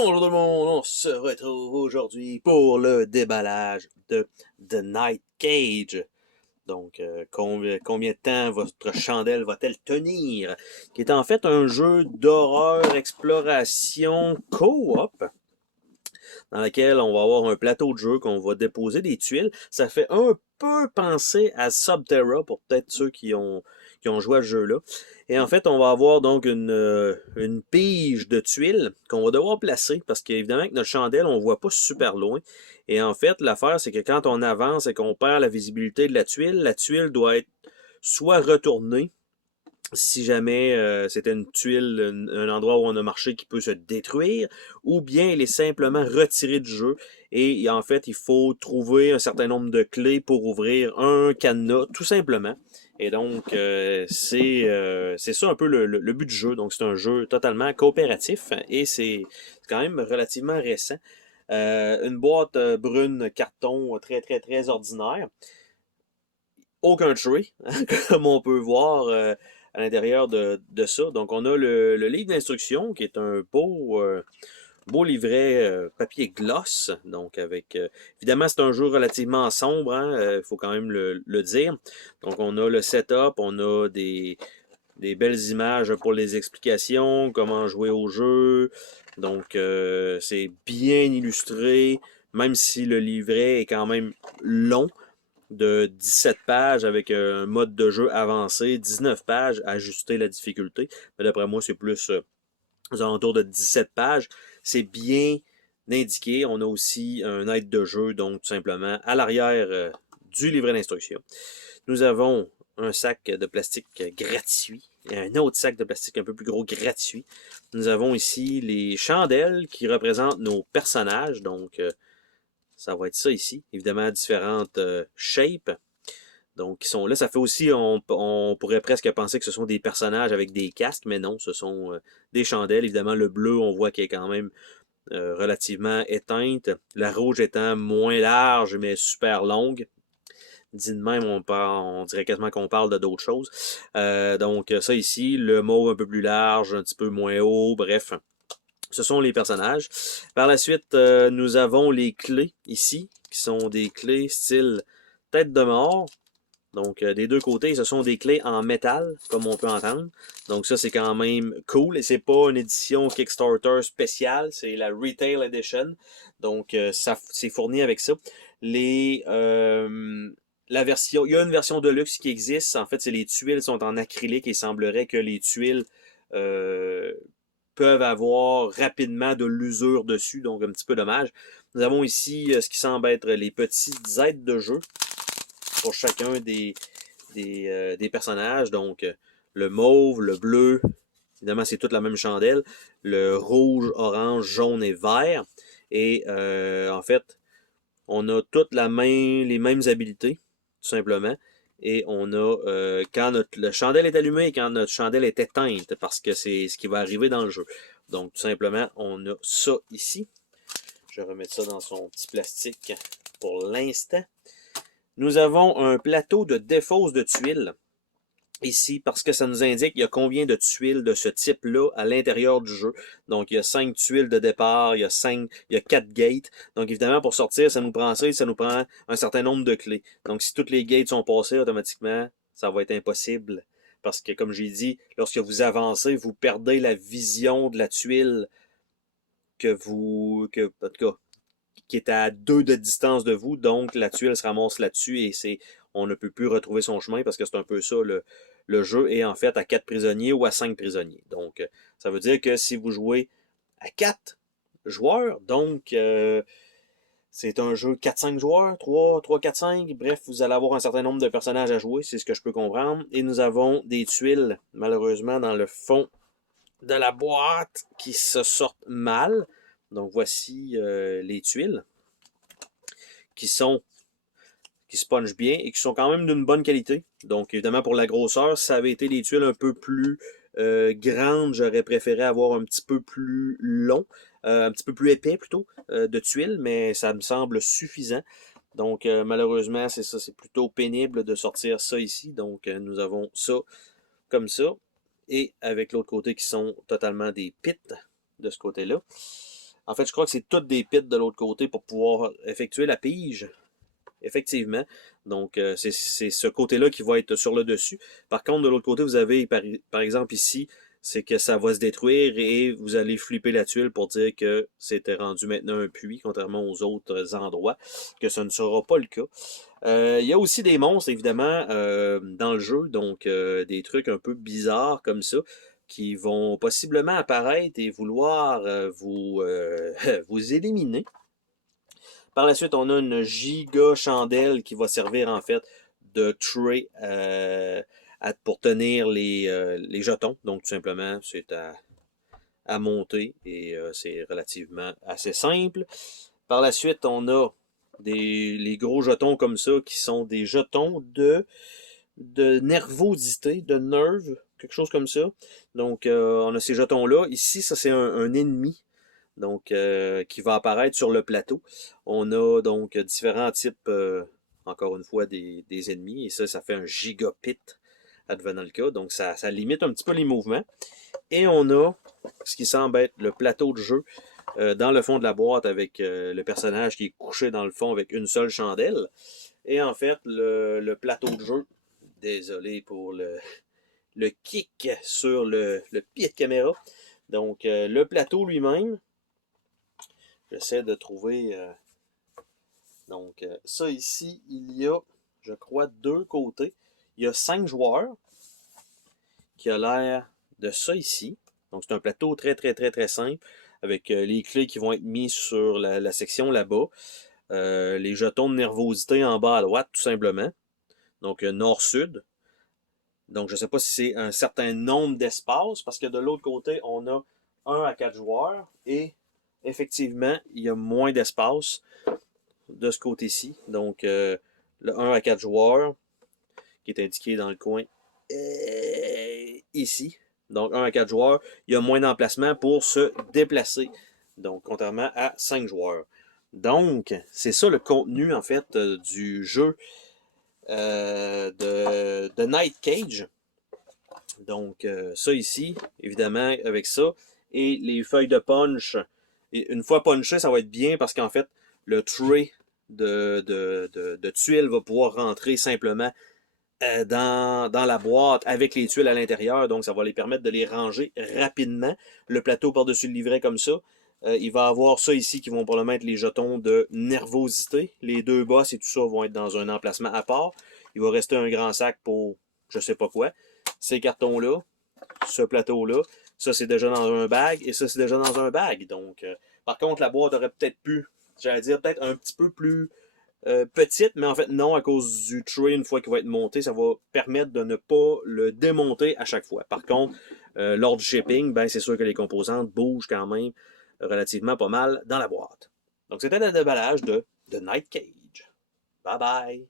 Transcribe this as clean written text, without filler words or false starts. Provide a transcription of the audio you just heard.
Bonjour tout le monde, on se retrouve aujourd'hui pour le déballage de The Night Cage. Donc, combien de temps votre chandelle va-t-elle tenir? Qui est en fait un jeu d'horreur exploration co-op dans lequel on va avoir un plateau de jeu qu'on va déposer des tuiles. Ça fait un peu penser à Subterra pour peut-être ceux qui ont joué à ce jeu-là. Et en fait, on va avoir donc une pige de tuiles qu'on va devoir placer parce qu'évidemment que notre chandelle, on voit pas super loin. Et en fait, l'affaire, c'est que quand on avance et qu'on perd la visibilité de la tuile doit être soit retournée si jamais c'était une tuile, un endroit où on a marché qui peut se détruire, ou bien elle est simplement retirée du jeu. Et en fait, il faut trouver un certain nombre de clés pour ouvrir un cadenas, tout simplement. Et donc, c'est ça un peu le but du jeu. Donc, c'est un jeu totalement coopératif et c'est quand même relativement récent. Une boîte brune carton très, très, très ordinaire. Aucun tree, comme on peut voir à l'intérieur de ça. Donc, on a le livre d'instruction qui est un beau livret papier gloss. Donc, avec évidemment, c'est un jeu relativement sombre, hein, il faut quand même le dire. Donc, on a le setup, on a des belles images pour les explications, comment jouer au jeu. Donc, c'est bien illustré, même si le livret est quand même long de 17 pages avec un mode de jeu avancé, 19 pages, ajuster la difficulté. Mais d'après moi, c'est plus aux alentours de 17 pages. C'est bien indiqué. On a aussi un aide de jeu, donc tout simplement à l'arrière du livret d'instruction. Nous avons un sac de plastique gratuit et un autre sac de plastique un peu plus gros gratuit. Nous avons ici les chandelles qui représentent nos personnages, donc ça va être ça ici. Évidemment, différentes shapes. Donc, ils sont là. Ça fait aussi, on pourrait presque penser que ce sont des personnages avec des casques, mais non, ce sont des chandelles. Évidemment, le bleu, on voit qu'il est quand même relativement éteinte. La rouge étant moins large, mais super longue. Dit de même, on dirait quasiment qu'on parle de d'autres choses. Donc, ça ici, le mauve un peu plus large, un petit peu moins haut, bref. Ce sont les personnages. Par la suite, nous avons les clés ici, qui sont des clés style tête de mort. Donc, des deux côtés, ce sont des clés en métal, comme on peut entendre. Donc, ça, c'est quand même cool. Et c'est pas une édition Kickstarter spéciale, c'est la Retail Edition. Donc, ça, c'est fourni avec ça. Les, la version, il y a une version de luxe qui existe. En fait, c'est les tuiles sont en acrylique et il semblerait que les tuiles euh, peuvent avoir rapidement de l'usure dessus, donc un petit peu dommage. Nous avons ici ce qui semble être les petits aides de jeu pour chacun des personnages. Donc, le mauve, le bleu, évidemment, c'est toute la même chandelle. Le rouge, orange, jaune et vert. Et en fait, on a toutes les mêmes habilités, tout simplement. Et on a, quand le chandelle est allumé et quand notre chandelle est éteinte, parce que c'est ce qui va arriver dans le jeu. Donc, tout simplement, on a ça ici. Je vais remettre ça dans son petit plastique pour l'instant. Nous avons un plateau de défausse de tuiles ici parce que ça nous indique il y a combien de tuiles de ce type-là à l'intérieur du jeu. Donc il y a 5 tuiles de départ, il y a 4 gates. Donc évidemment pour sortir, ça nous prend ça et ça nous prend un certain nombre de clés. Donc si toutes les gates sont passées automatiquement, ça va être impossible parce que comme j'ai dit, lorsque vous avancez, vous perdez la vision de la tuile en tout cas, qui est à 2 de distance de vous, donc la tuile se ramasse là-dessus et on ne peut plus retrouver son chemin parce que c'est un peu ça le jeu est en fait à 4 prisonniers ou à 5 prisonniers. Donc ça veut dire que si vous jouez à 4 joueurs, donc c'est un jeu 4-5 joueurs, 3-4-5, bref, vous allez avoir un certain nombre de personnages à jouer, c'est ce que je peux comprendre. Et nous avons des tuiles, malheureusement, dans le fond de la boîte qui se sortent mal. Donc voici les tuiles qui sont qui spongent bien et qui sont quand même d'une bonne qualité. Donc évidemment pour la grosseur, si ça avait été des tuiles un peu plus grandes, j'aurais préféré avoir un petit peu plus long, un petit peu plus épais plutôt de tuiles, mais ça me semble suffisant. Donc malheureusement, c'est ça, c'est plutôt pénible de sortir ça ici. Donc nous avons ça comme ça et avec l'autre côté qui sont totalement des pits de ce côté-là. En fait, je crois que c'est toutes des pits de l'autre côté pour pouvoir effectuer la pige. Effectivement. Donc, c'est ce côté-là qui va être sur le dessus. Par contre, de l'autre côté, vous avez, par exemple ici, c'est que ça va se détruire et vous allez flipper la tuile pour dire que c'était rendu maintenant un puits, contrairement aux autres endroits, que ce ne sera pas le cas. Il y a aussi des monstres, évidemment, dans le jeu, donc des trucs un peu bizarres comme ça, qui vont possiblement apparaître et vouloir vous éliminer. Par la suite, on a une giga chandelle qui va servir en fait de tray pour tenir les jetons. Donc tout simplement, c'est à monter et c'est relativement assez simple. Par la suite, on a les gros jetons comme ça qui sont des jetons de nervosité, de nerve, quelque chose comme ça. Donc on a ces jetons-là. Ici, ça c'est un ennemi donc qui va apparaître sur le plateau. On a donc différents types, encore une fois, des ennemis, et ça fait un gigapit advenant le cas, donc ça limite un petit peu les mouvements. Et on a ce qui semble être le plateau de jeu dans le fond de la boîte avec le personnage qui est couché dans le fond avec une seule chandelle. Et en fait, le plateau de jeu, désolé pour le kick sur le pied de caméra, donc le plateau lui-même, j'essaie de trouver... donc, ça ici, il y a, je crois, 2 côtés. Il y a 5 joueurs qui a l'air de ça ici. Donc, c'est un plateau très, très, très, très simple avec les clés qui vont être mises sur la section là-bas. Les jetons de nervosité en bas à droite, tout simplement. Donc, nord-sud. Donc, je ne sais pas si c'est un certain nombre d'espaces parce que de l'autre côté, on a 1 à 4 joueurs et effectivement, il y a moins d'espace de ce côté-ci. Donc, le 1 à 4 joueurs, qui est indiqué dans le coin ici. Donc, 1 à 4 joueurs, il y a moins d'emplacement pour se déplacer. Donc, contrairement à 5 joueurs. Donc, c'est ça le contenu, en fait, du jeu de Night Cage. Donc, ça ici, évidemment, avec ça. Et les feuilles de punch. Et une fois punché, ça va être bien parce qu'en fait, le tray de tuiles va pouvoir rentrer simplement dans la boîte avec les tuiles à l'intérieur. Donc, ça va les permettre de les ranger rapidement. Le plateau par-dessus le livret comme ça. Il va avoir ça ici qui vont probablement être les jetons de nervosité. Les 2 boss et tout ça vont être dans un emplacement à part. Il va rester un grand sac pour je sais pas quoi. Ces cartons-là, ce plateau-là, ça c'est déjà dans un bag et ça c'est déjà dans un bag. Donc, par contre, la boîte aurait peut-être pu, j'allais dire, peut-être un petit peu plus petite, mais en fait non, à cause du tray, une fois qu'il va être monté, ça va permettre de ne pas le démonter à chaque fois. Par contre, lors du shipping, ben, c'est sûr que les composantes bougent quand même relativement pas mal dans la boîte. Donc c'était le déballage de Night Cage. Bye bye!